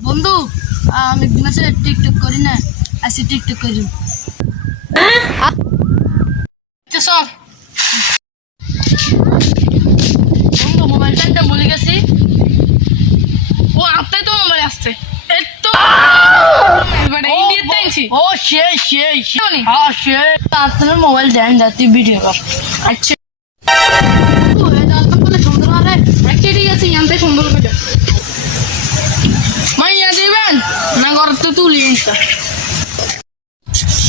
বন্ধু আমি মাসে টিকটক করি না আসি টিকটক করি আচ্ছা সব বন্ধু মোবাইল টাইমটা ভুলে গেছি ও আপনি তো মোবাইল আসছে একটু ইন্ডিয়া টাইমছি ও সেই হ্যাঁ সেই আপনার মোবাইল দেন যাতে ভিডিও কর আচ্ছা সুন্দর আরে ঠিক আছে জানতে সুন্দর করে মাইয়া দিবেন না করতে তুলি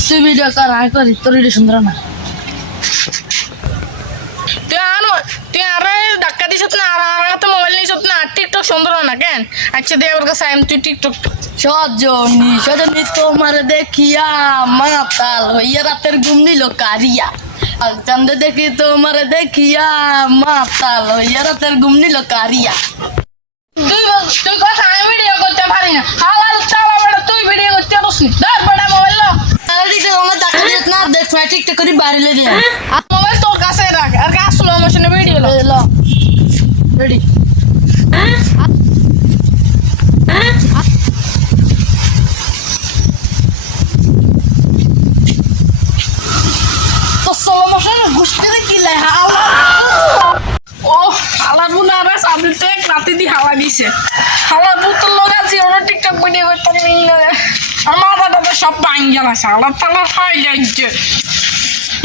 তুই ভিডিও কর আর করি তোর ভিডিও সুন্দর না তুই আরে ধাক্কা দিস না আর তো মোবাইল নিস না টিকটক সুন্দর না কেন আচ্ছা দে ওর কাছে আমি তুই টিকটক সজনী তোমার দেখিয়া মাতাল হইয়া রাতের ঘুম নিল কারিয়া চান্দে দেখি তোমার দেখিয়া মাতাল হইয়া রাতের ঘুম নিল কারিয়া তুই কথা আমি ভিডিও করতে পারি না হালাল চালা বেটা তুই ভিডিও করতে পারিস না ধর বেটা মোবাইল লো আরে আমার দেখা দিস না দেখ টিকটক করি বাইরে দিয়ে মোবাইল তোর কাছে রাখ আর কাজ স্লো মোশনে ভিডিও লো রেডি তো স্লো মোশনে ঘুষতে কি লাই হাওয়া ও হালার বুনারে সাবিতে রাতে দি হাওয়া দিছে হাওয়া বুতল লাগাছি ওরা টিকটক ভিডিও করতে মিল আমার মাথাটা সব ভাঙ গেল হাওয়া তালা খাই যাচ্ছে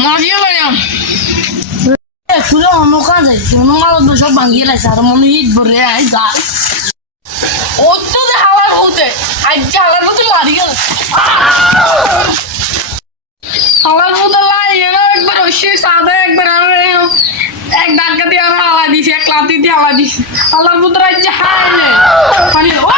মজিও বানাম তুই অন্য কাজে কোনো মাল সব ভাঙিয়ে লাগছে আর মনে ইট ভরে আই গা ও তো হাওয়ার হতে আজ হাওয়ার হতে মারি গেল হাওয়ার হতে লাই একবার ওই সাদা একবার এক ডাকা দিয়ে হাওয়া দিছে এক লাতি দিয়ে হাওয়া দিছে আল্লাহর পুত্র আজ হায় মানে ও